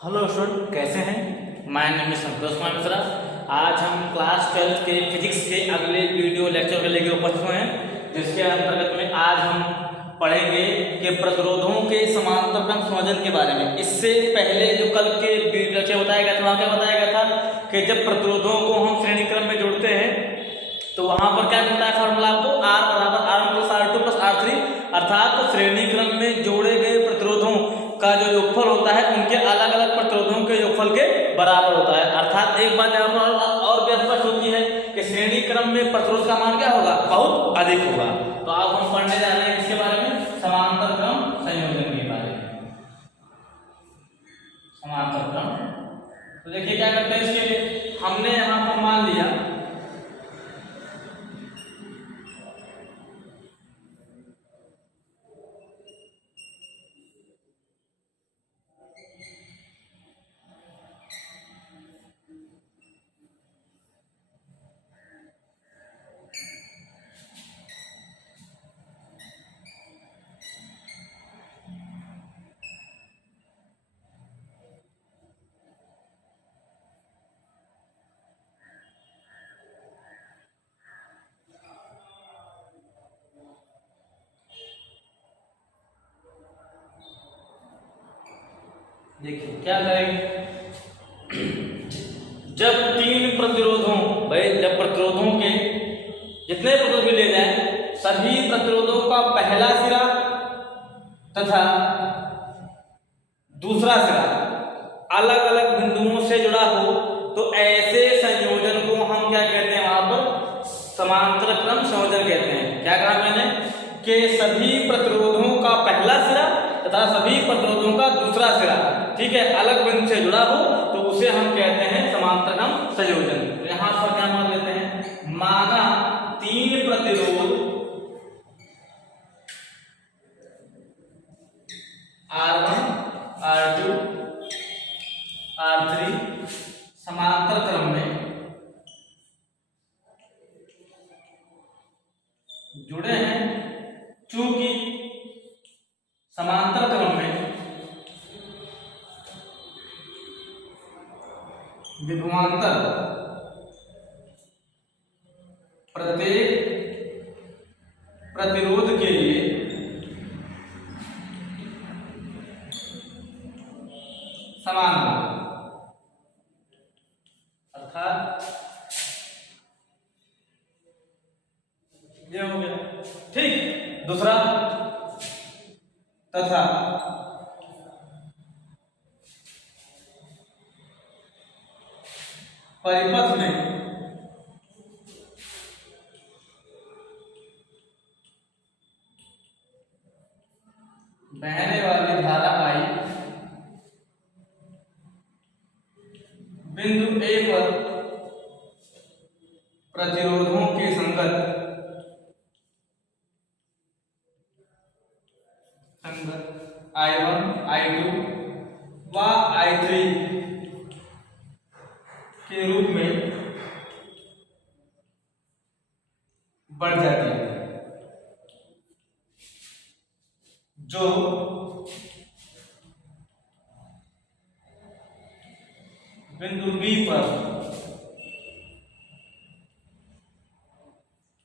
Hello student, कैसे हैं? My name is Santosh Kumar Mishra. आज हम क्लास 12 के फिजिक्स के अगले वीडियो लेक्चर के लेकर उपस्थित हुए हैं, जिसके अंतर्गत में आज हम पढ़ेंगे कि प्रतिरोधों के समांतर क्रम संयोजन के बारे में। इससे पहले जो कल के वीडियो लेक्चर बताया गया था, वहाँ क्या बताया गया था कि जब प्रतिरोधों को हम श्रेणी क्रम में जोड़ते हैं तो वहाँ पर क्या मिलता है फॉर्मूला आपको, R बराबर R plus R2 plus R3, अर्थात श्रेणी क्रम में जोड़े गए प्रतिरोधों का जो योगफल होता है उनके अलग अलग प्रतिरोधों के योगफल के बराबर होता है। अर्थात एक बात यहाँ पर और भी स्पष्ट होती है कि श्रेणी क्रम में प्रतिरोध का मान क्या होगा, बहुत अधिक होगा। तो अब हम पढ़ने जा रहे हैं किसके बारे में, समांतर क्रम संयोजन के बारे में। समांतर क्रम, तो देखिए क्या करते हैं, इसके लिए हमने यहाँ पर मान लिया देखिए क्या करेंगे, जब तीन प्रतिरोधों जब प्रतिरोधों के जितने प्रतिरोध भी ले जाएं, सभी प्रतिरोधों का पहला सिरा तथा दूसरा सिरा अलग अलग बिंदुओं से जुड़ा हो तो ऐसे संयोजन को हम क्या कहते हैं, वहां पर समांतर क्रम संयोजन कहते हैं। क्या कहा मैंने कि सभी प्रतिरोधों का पहला सिरा तथा सभी प्रतिरोधों का दूसरा सिरा, ठीक है, अलग बिंदु से जुड़ा हो तो उसे हम कहते हैं समांतर क्रम संयोजन। यहां पर क्या मान लेते हैं, माना तीन प्रतिरोध R1 R2 R3 समांतर क्रम में जुड़े हैं। चूंकि समांतर क्रम में विभवांतर प्रत्येक प्रतिरोध के लिए समान होगा, अर्थात ये हो गया, ठीक। दूसरा, तथा परिपथ में बहने वाली धारा I बिंदु A पर प्रतिरोधों के संगत I1 I2 व I3 के रूप में बढ़ जाती है, जो बिंदु B पर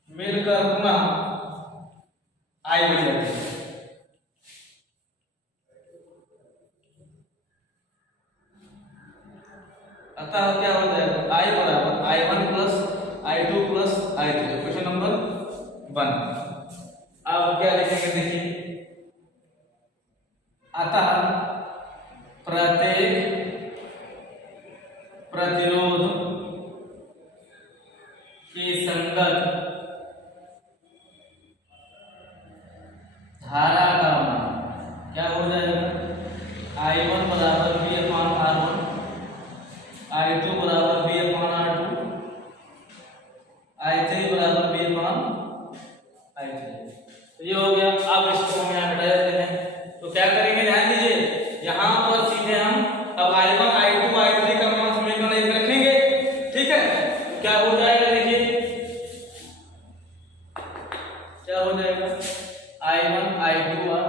मिलकर पुनः I बन जाती है। अतः क्या हो जाएगा, I बराबर I1 plus I2 plus I3, question number 1। अब क्या लिखेंगे, देखिए, अतः प्रत्येक प्रतिरोध के संगत धारा का मान क्या हो जाएगा, I1 बराबर V अपान R1, I2 बराबर V अपान R2, I3 बराबर V अपान I3। तो ये हो गया। अब इसको हम यहाँ हटा देते हैं, तो क्या करेंगे, ध्यान दीजिए, यहाँ पर सीधे हम अब I1 I2 I3 का मान समीकरण एक रखेंगे, ठीक है। क्या हो जाएगा, देखिए क्या हो जाएगा, I1 I2 और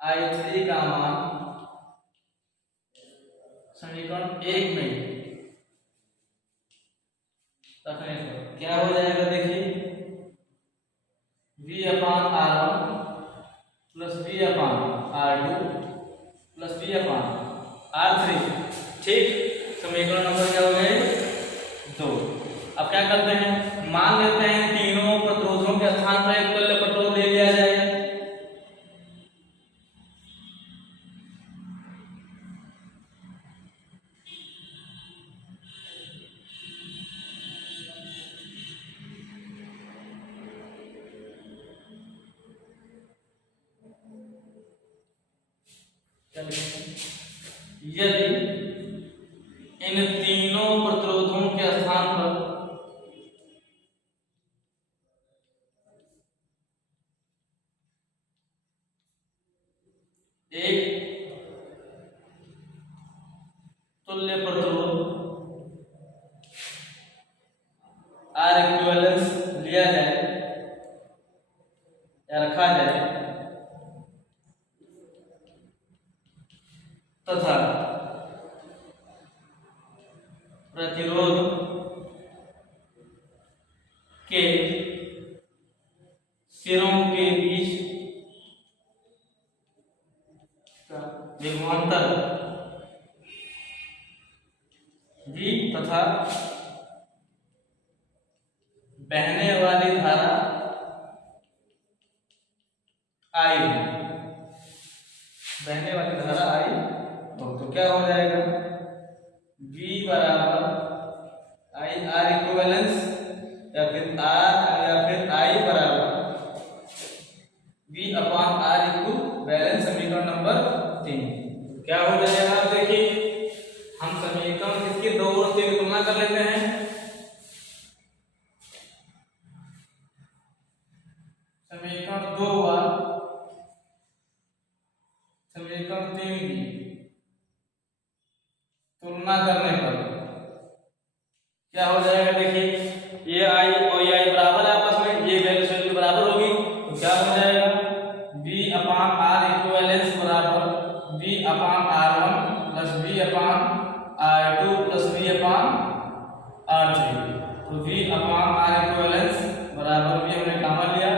I3 का मान समीकरण 1 में रखने पर क्या हो जाएगा, देखिए V/R1 plus V/R2 plus V/R3। ठीक, समीकरण नंबर क्या हो गए 2। अब क्या करते हैं, मान लेते हैं तीनों प्रतिरोधों के स्थान पर एक तुल्य प्रतिरोध ले लिया जाए। यदि इन तीनों प्रतिरोधों के स्थान पर एक तुल्य प्रतिरोध R इक्विवेलेंस लिया जाए या रखा जाए तथा प्रतिरोध के सिरों के बीच का विभवांतर V तथा बहने वाली धारा I, बहने वाली धारा I, तो क्या हो जाएगा, V बराबर I R इक्विवेलेंस या फिर I बराबर V/R इक्विवेलेंस। समीकरण नंबर 3 क्या हो जाएगा, आप देखिए हम समीकरण किसकी 2 और 3 की तुलना कर लेते हैं। समीकरण 2 और समीकरण 3 की तुलना करने पर क्या हो जाएगा, देखिए ये I और ये I बराबर है आपस में, ये वैल्यू से बराबर होगी, तो क्या हो जाएगा V/R इक्विवेलेंस बराबर V/R1 plus V/R2 plus V/R3। तो V/R इक्विवेलेंस बराबर भी हमने कॉमन लिया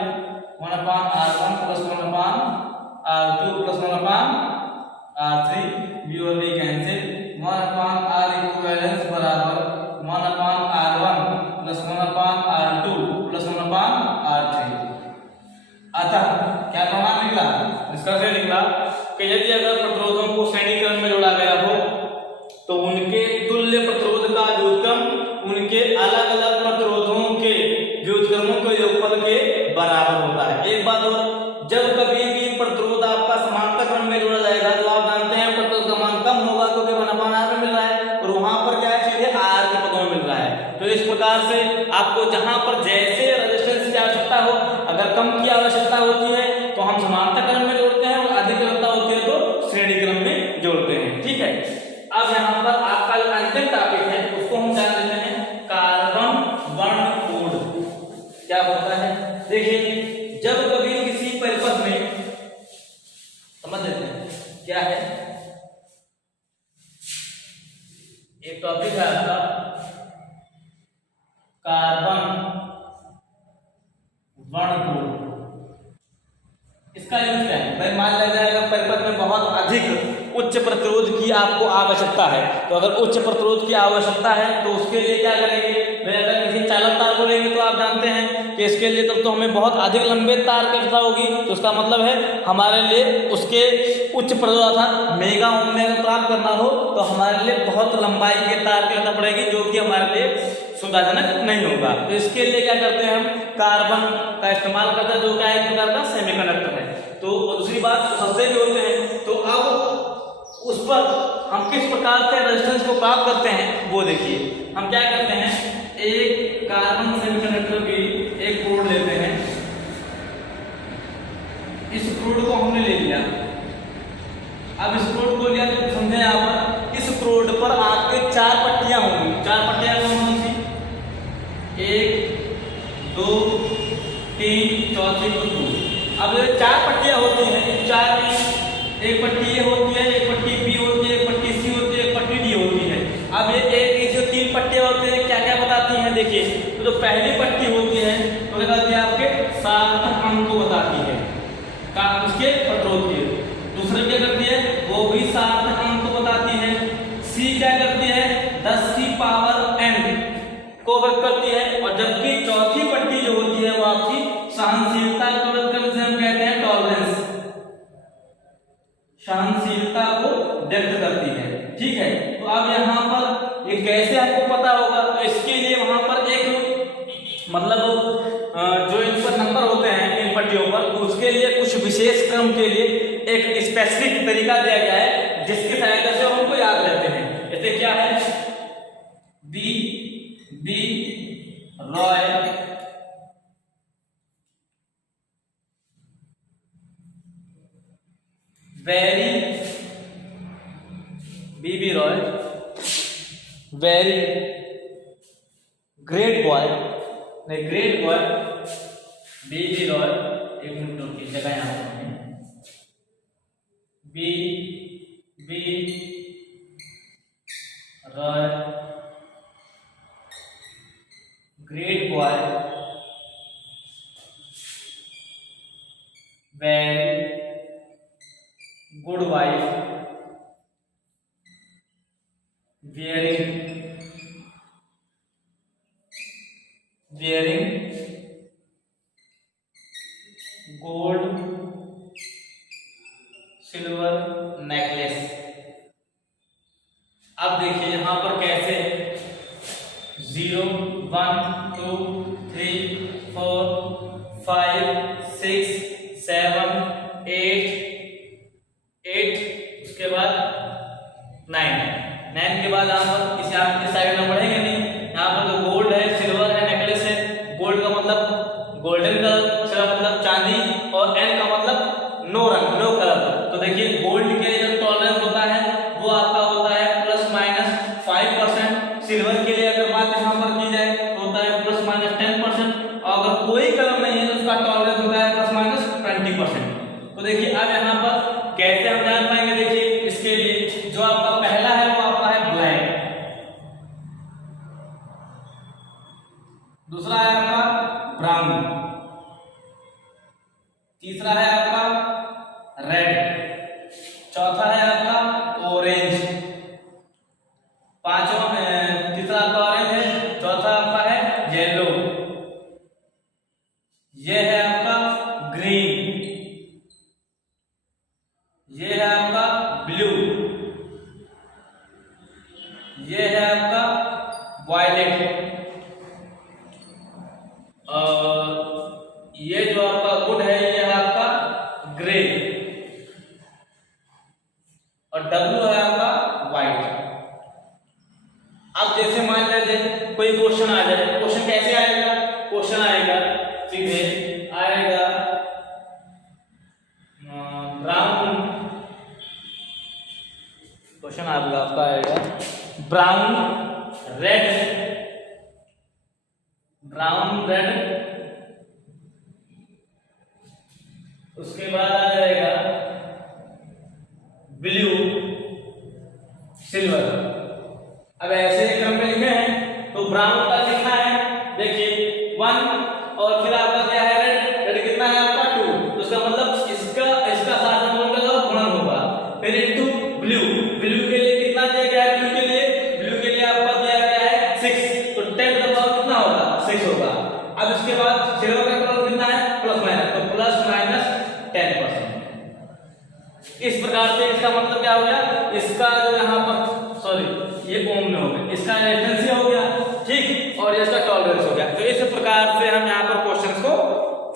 1/R1 plus 1/R2 plus 1/R3, V और V कैंसिल, 1/R इक्विवेलेंस बराबर 1/R1 plus 1/R2 plus 1/R3। अतः क्या परिणाम निकला, इसका से निकला कि यदि अगर प्रतिरोधों को श्रेणी क्रम में जोड़ा गया हो तो उनके तुल्य प्रतिरोध का व्युत्क्रम उनके अलग अलग प्रतिरोधों के व्युत्क्रमों के योगफल के बराबर होता है। एक बात और, जब कभी भी प्रतिरोध आपका समांतर क्रम में जोड़ा जाएगा तो आप जानते हैं प्रतिरोध का मान कम होगा क्योंकि 1/R में मिल रहा है और वहां पर क्या है, सीधे R के पदों में मिल रहा है। तो इस प्रकार से आपको जहां पर जैसे रेजिस्टेंस की आवश्यकता हो, अगर कम की आवश्यकता होती है तो हम समांतर क्रम में जोड़ते हैं और अधिक आवश्यकता होती है तो श्रेणी क्रम में जोड़ते हैं। ठीक है, अब यहाँ पर आपका जो अंतिम टॉपिक है उसको हम जान लेते हैं, कार्बन वर्णकोड क्या होता है। देखिए जब कभी किसी परिपथ में, समझ लेते हैं क्या है, एक टॉपिक है आपका कार्बन वर्णकोड। इसका यूज क्या है, भाई मान लिया जाएगा परिपथ में बहुत अधिक उच्च प्रतिरोध की आपको आवश्यकता है, तो अगर उच्च प्रतिरोध की आवश्यकता है तो उसके लिए क्या करेंगे, अगर किसी चालक तार को लेंगे तो आप जानते हैं कि इसके लिए तब तो हमें बहुत अधिक लंबे तार की आवश्यकता होगी, तो उसका मतलब है हमारे लिए उसके उच्च प्रतिरोध था मेगा ओम में प्राप्त करना हो तो हमारे लिए बहुत लंबाई के तार की आवश्यकता पड़ेगी, जो कि हमारे लिए सुविधाजनक नहीं होगा। तो इसके लिए क्या करते हैं, हम कार्बन का इस्तेमाल करते हैं, जो क्या है, एक प्रकार का सेमीकंडक्टर है। तो दूसरी बात सस्ते भी होते हैं, तो अब उस पर हम किस प्रकार से रेजिस्टेंस को प्राप्त करते हैं वो देखिए। हम क्या करते हैं, एक कार्बन सेमीकंडक्टर की एक क्रूड लेते हैं, इस क्रूड को हमने ले लिया। अब इस क्रूड को लिया तो समझे यहाँ पर इस क्रूड पर आपके 4 पट्टियां होंगी। 4 पट्टियां कौन सी, 1 2 3 चौथी को 2। अब 4 पट्टियां होती हैं, 4 में एक पट्टी ए होती है, एक पट्टी बी होती है, एक पट्टी सी होती है, एक पट्टी डी जो पहली पट्टी होती है तो क्या कहती है आपके सार्थक अंक को बताती है का उसके प्रतिरोध के। दूसरी क्या करती है वो भी सार्थक अंक को बताती है। सी क्या करती है 10 की पावर n को व्यक्त करती है। और जबकि चौथी पट्टी जो होती है वो आपकी सहनशीलता को व्यक्त करने से हम कहते हैं टॉलरेंस, सहनशीलता को व्यक्त करती है। ठीक है, तो अब यहाँ पर ये कैसे आपको पता होगा, तो इसके लिए वहां पर एक मतलब जो इन पर नंबर होते हैं इन पट्टियों पर, उसके लिए कुछ विशेष क्रम के लिए एक स्पेसिफिक तरीका दिया गया है जिसकी सहायता से हमको याद रहते हैं। जैसे क्या है B Roy, very B Roy, very great boy, नहीं ग्रेट बॉय, बी रॉय, एक मिनट रुकिए जगह यहाँ पर B Roy, great boy, very good wife, wearing gold silver necklace। अब देखिए यहां पर कैसे 0 1 2 3 4 5 6 7 8 उसके बाद 9 के बाद यहाँ पर इसे आप इस साइड में बढ़ेंगे नहीं। यहाँ पर जो गोल्ड है सिल्वर है नेकलेस है, गोल्ड का मतलब गोल्डन कलर, सिल्वर मतलब चांदी, और एन का मतलब नो रंग नो कलर। तो देखिए गोल्ड के लिए जो टॉलरेंस होता है वो आपका होता है ±5%। सिल्वर के लिए अगर बात यहाँ पर की जाए तो होता है ±10%। और अगर कोई कलर नहीं है तो उसका टॉलरेंस होता है ±20%। तो देखिए अब यहाँ पर कैसे हम जान पाएंगे, देखिए इसके लिए जो आपका पहला है वो आपका है ब्लैक, दूसरा है आपका ब्राउन, तीसरा है आपका रेड, चौथा है आपका ऑरेंज, तीसरा आपका ऑरेंज है, चौथा आपका है येलो, ये है आपका ग्रीन, ये है आपका ब्लू, ये है आपका वायलेट, और ये जो आपका गुड है ये है आपका ग्रे, और डब्लू है आपका व्हाइट। अब जैसे मान लीजिए कोई क्वेश्चन आ जाए, क्वेश्चन कैसे आएगा, क्वेश्चन आएगा सीधे आएगा ब्राउन, क्वेश्चन आपका आएगा ब्राउन रेड, उसके बाद आ जाएगा ब्लू सिल्वर। अब ऐसे क्रम में लिखे हैं तो ब्राउन का कितना है देखिए 1, और फिर आपका क्या है रेड कितना है आपका 2, तो इसका मतलब इसका साथ में गुणन होगा, फिर इनटू ब्लू के लिए कितना दिया गया है, ब्लू के लिए आपका दिया गया है 6, तो 10 का पावर कितना होगा 6 होगा। अब इसके बाद सिल्वर का पावर कितना है +- तो +-10%। इस प्रकार से इसका मतलब क्या हो गया, इसका जो यहाँ पर ये ओम में हो गया, इसका रेजिस्टेंस हो गया, ठीक, और इसका टॉलरेंस हो गया। तो इस प्रकार से हम यहाँ पर क्वेश्चंस को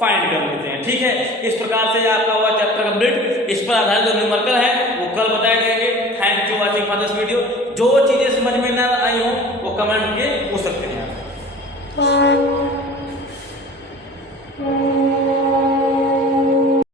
फाइंड कर लेते हैं। ठीक है, इस प्रकार से आपका हुआ चैप्टर कंप्लीट। इस पर आधारित जो न्यूमेरिकल है वो कल बताए जाएंगे। Thank you watching for this video. जो चीजें समझ में ना आई हो वो कमेंट के पूछ सकते हैं।